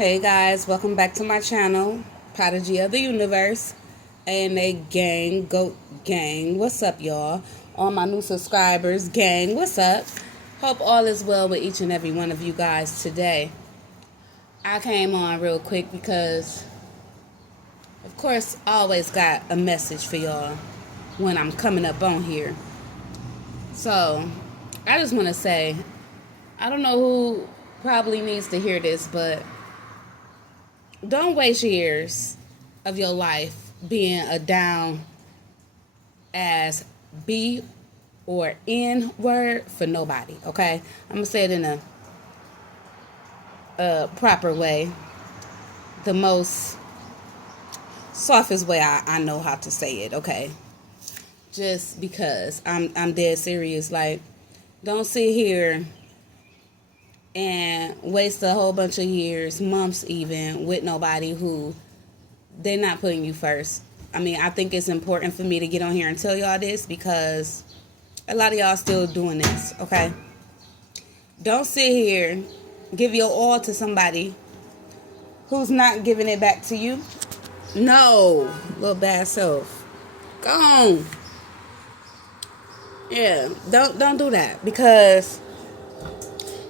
Hey guys, welcome back to my channel, Prodigy of the Universe, ANA gang, GOAT gang. What's up, y'all? All my new subscribers, gang, what's up? Hope all is well with each and every one of you guys today. I came on real quick because, of course, I always got a message for y'all when I'm coming up on here. So, I just want to say, I don't know who probably needs to hear this, but don't waste years of your life being a down as B or N word for nobody, okay? I'm going to say it in a proper way. The most softest way I know how to say it, okay? Just because I'm dead serious. Like, don't sit here and waste a whole bunch of years, months even, with nobody who they're not putting you first. I mean, I think it's important for me to get on here and tell y'all this because a lot of y'all still doing this, okay? Don't sit here, give your all to somebody who's not giving it back to you. No, little bad self. Go on. Yeah, don't do that because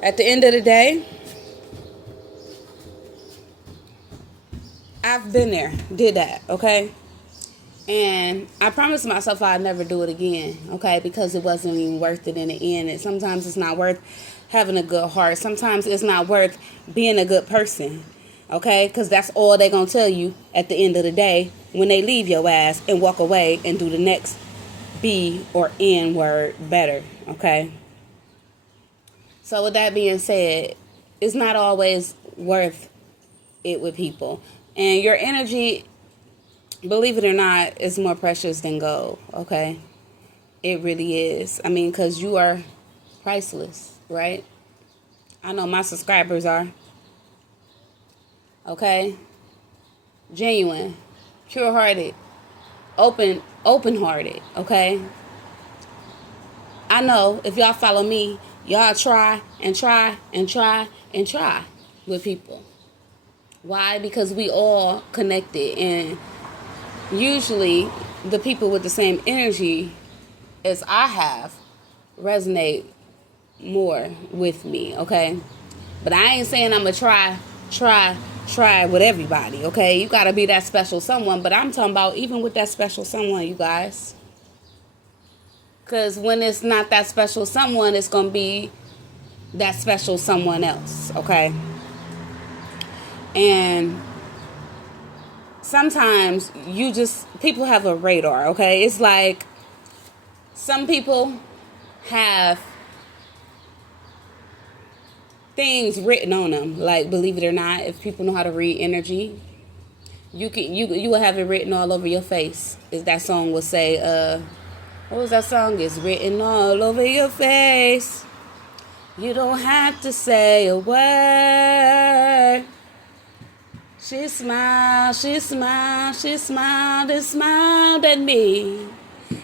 at the end of the day, I've been there, did that, okay? And I promised myself I'd never do it again, okay? Because it wasn't even worth it in the end. And sometimes it's not worth having a good heart. Sometimes it's not worth being a good person, okay? Because that's all they're going to tell you at the end of the day when they leave your ass and walk away and do the next B or N word better, okay? So with that being said, it's not always worth it with people. And your energy, believe it or not, is more precious than gold, okay? It really is. I mean, because you are priceless, right? I know my subscribers are, okay? Genuine, pure-hearted, open-hearted, okay? I know if y'all follow me, y'all try and try and try and try with people. Why? Because we all connected, and usually the people with the same energy as I have resonate more with me, okay? But I ain't saying I'm gonna try with everybody, okay? You gotta be that special someone, but I'm talking about even with that special someone, you guys. Because when it's not that special someone, it's gonna be that special someone else, okay? And sometimes people have a radar, okay? It's like some people have things written on them. Like, believe it or not, if people know how to read energy, you will have it written all over your face. As that song will say, what was that song? It's written all over your face. You don't have to say a word. She smiled, she smiled, she smiled and smiled at me.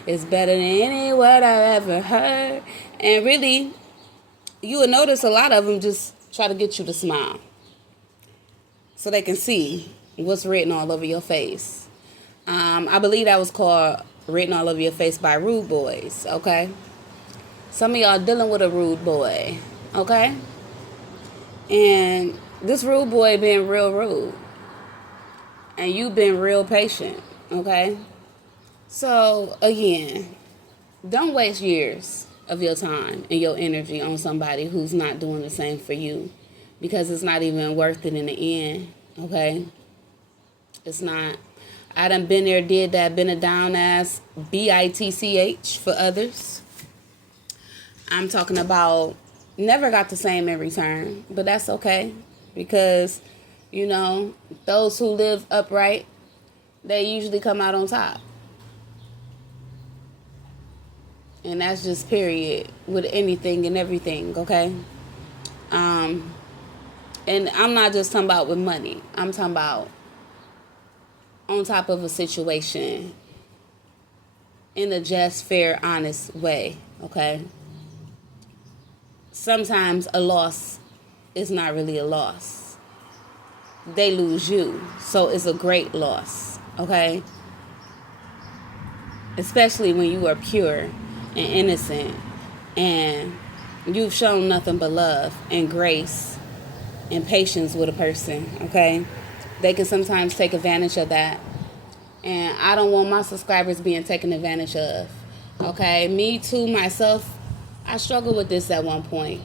It's better than any word I've ever heard. And really, you will notice a lot of them just try to get you to smile so they can see what's written all over your face. I believe that was called Written All Over Your Face by Rude Boys, okay? Some of y'all dealing with a rude boy, okay? And this rude boy been real rude. And you've been real patient, okay? So, again, don't waste years of your time and your energy on somebody who's not doing the same for you, because it's not even worth it in the end, okay? It's not. I done been there, did that, been a down ass bitch for others. I'm talking about never got the same in return, but that's okay, because, you know, those who live upright, they usually come out on top. And that's just period with anything and everything, okay? And I'm not just talking about with money. I'm talking about on top of a situation in a just, fair, honest way, okay? Sometimes a loss is not really a loss. they lose you. So it's a great loss, okay? Especially when you are pure and innocent and you've shown nothing but love and grace and patience with a person, okay? They can sometimes take advantage of that. And I don't want my subscribers being taken advantage of, okay? Me too, myself, I struggled with this at one point.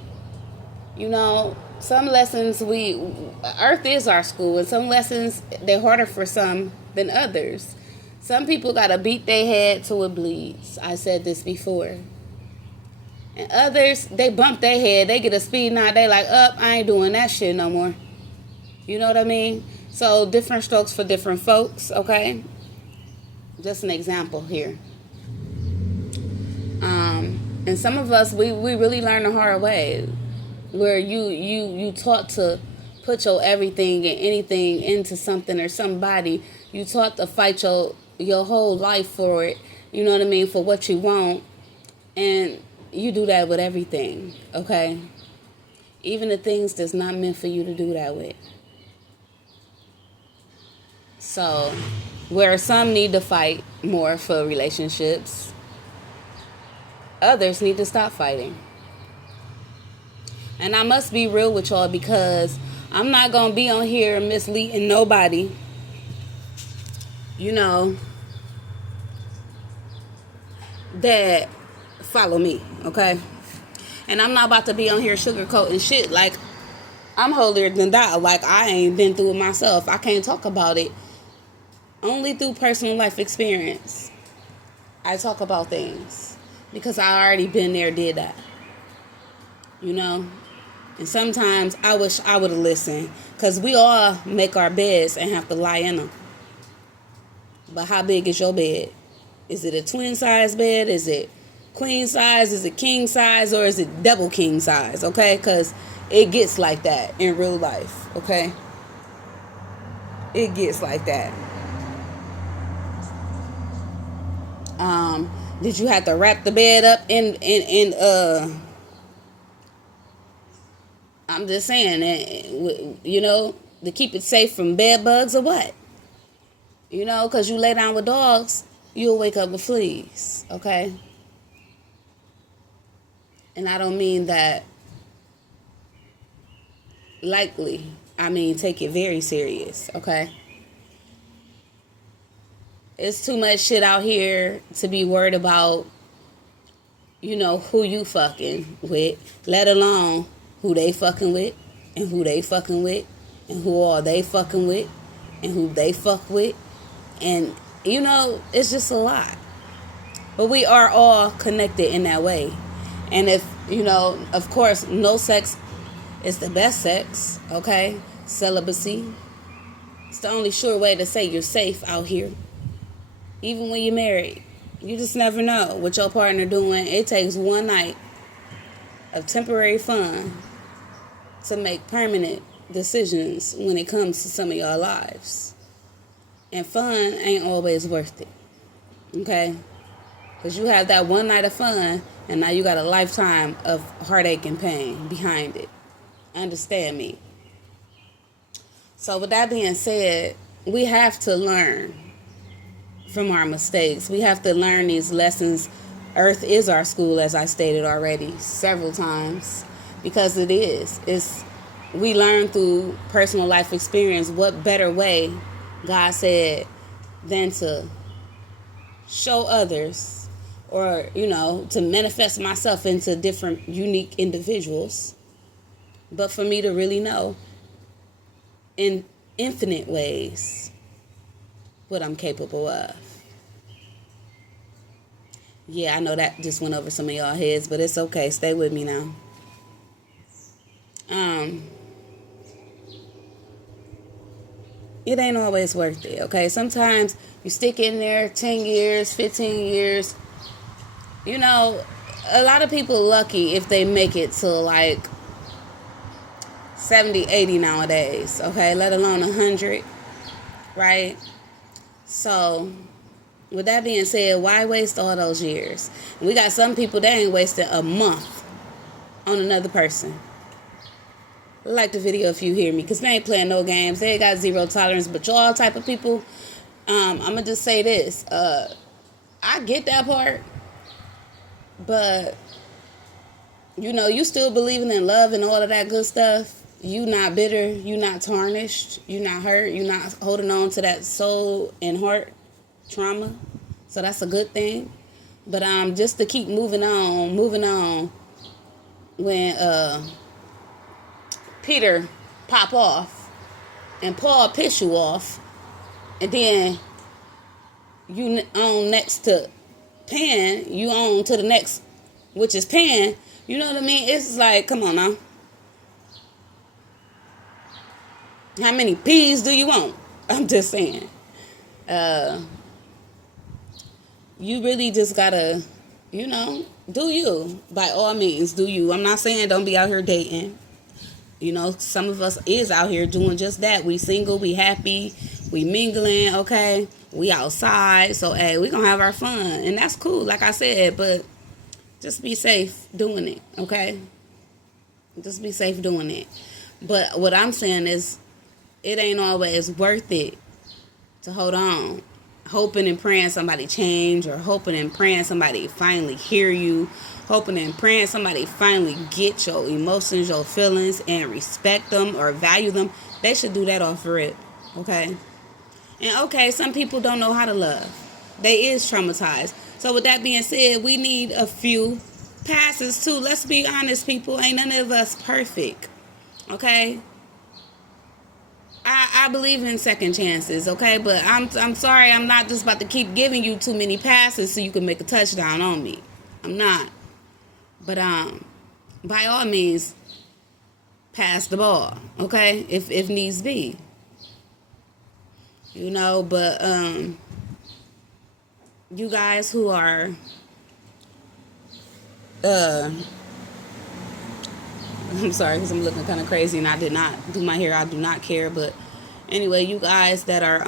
You know, some lessons Earth is our school, and some lessons, they're harder for some than others. Some people got to beat their head till it bleeds. I said this before. And others, they bump their head. They get a speed knot. They like, I ain't doing that shit no more. You know what I mean? So different strokes for different folks, okay? Just an example here. And some of us, we really learn the hard way. Where you taught to put your everything and anything into something or somebody. You taught to fight your whole life for it. You know what I mean? For what you want. And you do that with everything, okay? Even the things that's not meant for you to do that with. So, where some need to fight more for relationships, others need to stop fighting. And I must be real with y'all because I'm not going to be on here misleading nobody. You know, that follow me, okay? And I'm not about to be on here sugarcoating shit like I'm holier than thou. Like I ain't been through it myself. I can't talk about it. Only through personal life experience. I talk about things because I already been there, did that. You know? And sometimes I wish I would have listened. Because we all make our beds and have to lie in them. But how big is your bed? Is it a twin size bed? Is it queen size? Is it king size? Or is it double king size? Okay? Because it gets like that in real life. Okay? It gets like that. Did you have to wrap the bed up in I'm just saying, you know, to keep it safe from bed bugs or what? You know, because you lay down with dogs, you'll wake up with fleas, okay? And I don't mean that lightly. I mean, take it very serious, okay? It's too much shit out here to be worried about, you know, who you fucking with, let alone who they fucking with, and who they fucking with, and who are they fucking with, and who they fuck with. And, you know, it's just a lot. But we are all connected in that way. And if, you know, of course, no sex is the best sex, okay? Celibacy. It's the only sure way to say you're safe out here. Even when you're married. You just never know what your partner doing. It takes one night of temporary fun to make permanent decisions when it comes to some of y'all lives. And fun ain't always worth it. Okay? Because you have that one night of fun, and now you got a lifetime of heartache and pain behind it. Understand me. So with that being said, we have to learn from our mistakes. We have to learn these lessons. Earth is our school, as I stated already several times, because it is. We learn through personal life experience. What better way, God said, than to show others, or, you know, to manifest myself into different unique individuals, but for me to really know in infinite ways what I'm capable of. Yeah, I know that just went over some of y'all heads, but it's okay. Stay with me now. It ain't always worth it, okay? Sometimes you stick in there 10 years, 15 years. You know, a lot of people lucky if they make it to like 70, 80 nowadays, okay? Let alone 100, right? So, with that being said, why waste all those years? We got some people that ain't wasting a month on another person. Like the video if you hear me, because they ain't playing no games. They ain't got zero tolerance. But y'all type of people, I'm going to just say this. I get that part. But, you know, you still believing in love and all of that good stuff. You not bitter. You not tarnished. You not hurt. You not holding on to that soul and heart trauma. So that's a good thing. But just to keep moving on, when Peter pop off and Paul piss you off, and then you on next to Pan, you on to the next, which is Pan. You know what I mean? It's like, come on now. How many P's do you want? I'm just saying. You really just gotta, you know, do you. By all means, do you. I'm not saying don't be out here dating. You know, some of us is out here doing just that. We single, we happy, we mingling, okay? We outside, so, hey, we gonna have our fun. And that's cool, like I said, but just be safe doing it, okay? Just be safe doing it. But what I'm saying is, it ain't always worth it to hold on, hoping and praying somebody change, or hoping and praying somebody finally hear you, hoping and praying somebody finally get your emotions, your feelings, and respect them or value them. They should do that off rip, okay? And okay, some people don't know how to love. They is traumatized. So with that being said, we need a few passes too. Let's be honest, people. Ain't none of us perfect, okay? I believe in second chances, okay? But I'm sorry, I'm not just about to keep giving you too many passes so you can make a touchdown on me. I'm not. But by all means, pass the ball, okay? If needs be. You know, but you guys who are I'm sorry because I'm looking kind of crazy and I did not do my hair. I do not care. But anyway, you guys that are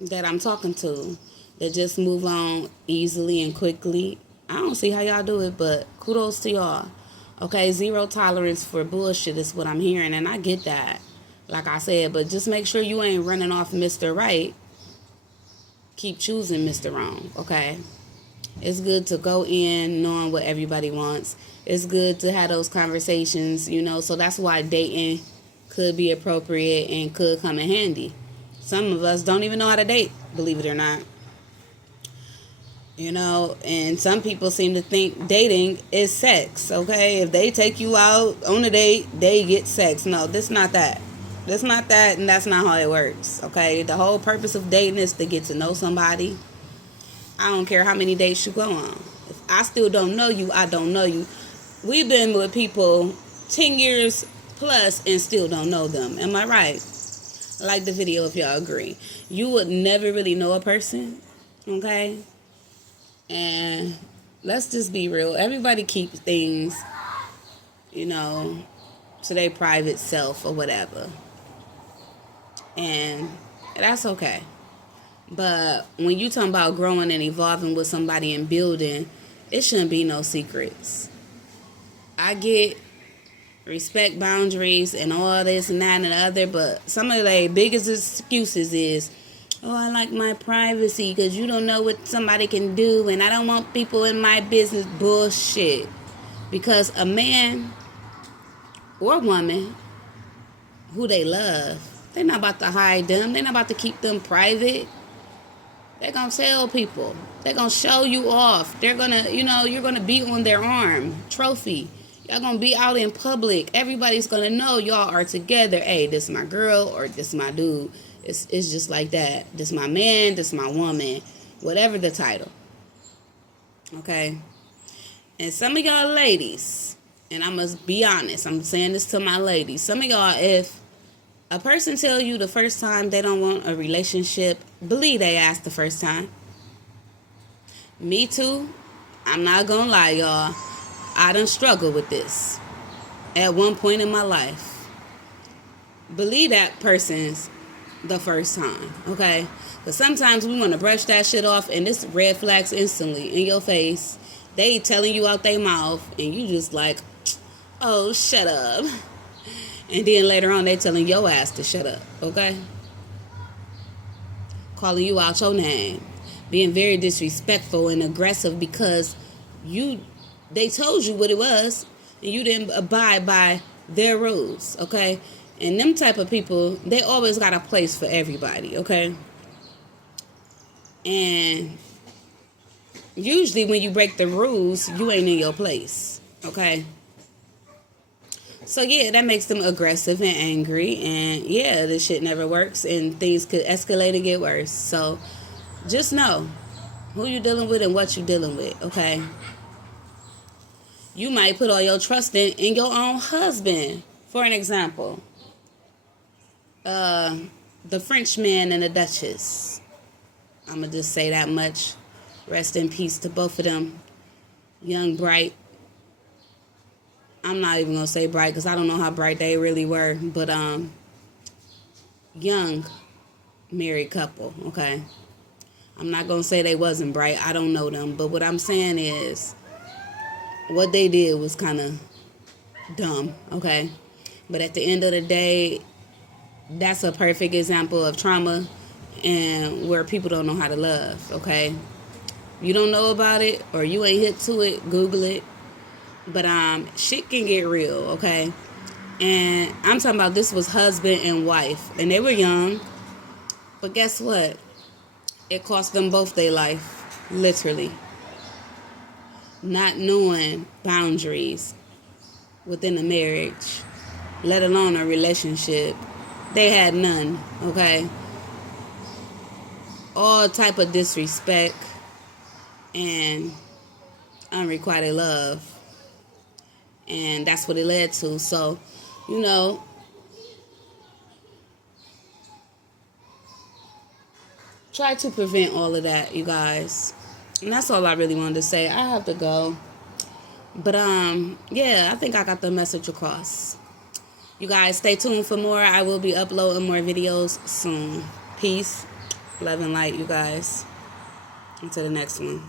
that I'm talking to that just move on easily and quickly, I don't see how y'all do it, but kudos to y'all. Okay, zero tolerance for bullshit is what I'm hearing, and I get that. Like I said, but just make sure you ain't running off Mr. Right. Keep choosing Mr. Wrong, okay? It's good to go in knowing what everybody wants. It's good to have those conversations, you know, so that's why dating could be appropriate and could come in handy. Some of us don't even know how to date, believe it or not. You know, and some people seem to think dating is sex, okay? If they take you out on a date, they get sex. No, that's not that. That's not that, and that's not how it works, okay? The whole purpose of dating is to get to know somebody. I don't care how many dates you go on. If I still don't know you, I don't know you. We've been with people 10 years plus and still don't know them. Am I right? Like the video if y'all agree. You would never really know a person, okay? And let's just be real. Everybody keeps things, you know, to their private self or whatever. And that's okay. But when you talking about growing and evolving with somebody and building, it shouldn't be no secrets. I get respect boundaries and all this and that and the other, but some of the biggest excuses is, oh, I like my privacy because you don't know what somebody can do and I don't want people in my business. Bullshit. Because a man or woman who they love, they're not about to hide them. They're not about to keep them private. They're going to tell people. They're going to show you off. They're going to, you're going to be on their arm. Trophy. Y'all going to be out in public. Everybody's going to know y'all are together. Hey, this is my girl or this is my dude. It's just like that. This is my man. This is my woman. Whatever the title. Okay? And some of y'all ladies, and I must be honest, I'm saying this to my ladies. Some of y'all, if a person tell you the first time they don't want a relationship, believe they asked the first time. Me too. I'm not gonna lie, y'all. I done struggled with this at one point in my life. Believe that person's the first time, okay? But sometimes we want to brush that shit off, and this red flags instantly in your face. They telling you out their mouth, and you just like, Oh, shut up. And then later on, they telling your ass to shut up, okay? Calling you out your name. Being very disrespectful and aggressive because they told you what it was and you didn't abide by their rules, okay? And them type of people, they always got a place for everybody, okay? And usually when you break the rules, you ain't in your place, okay? So yeah, that makes them aggressive and angry, and yeah, this shit never works and things could escalate and get worse. So just know who you dealing with and what you dealing with, okay? You might put all your trust in your own husband. For an example, the Frenchman and the Duchess. I'm going to just say that much. Rest in peace to both of them. Young, bright. I'm not even going to say bright because I don't know how bright they really were. But young married couple, okay? I'm not going to say they wasn't bright. I don't know them. But what I'm saying is what they did was kind of dumb, okay? But at the end of the day, that's a perfect example of trauma and where people don't know how to love, okay? You don't know about it or you ain't hip to it, Google it. But shit can get real, okay? And I'm talking about this was husband and wife. And they were young. But guess what? It cost them both their life, literally. Not knowing boundaries within a marriage, let alone a relationship. They had none, okay? All type of disrespect and unrequited love. And that's what it led to. So, you know, try to prevent all of that, you guys. And that's all I really wanted to say. I have to go. But, yeah, I think I got the message across. You guys stay tuned for more. I will be uploading more videos soon. Peace, love, and light, you guys. Until the next one.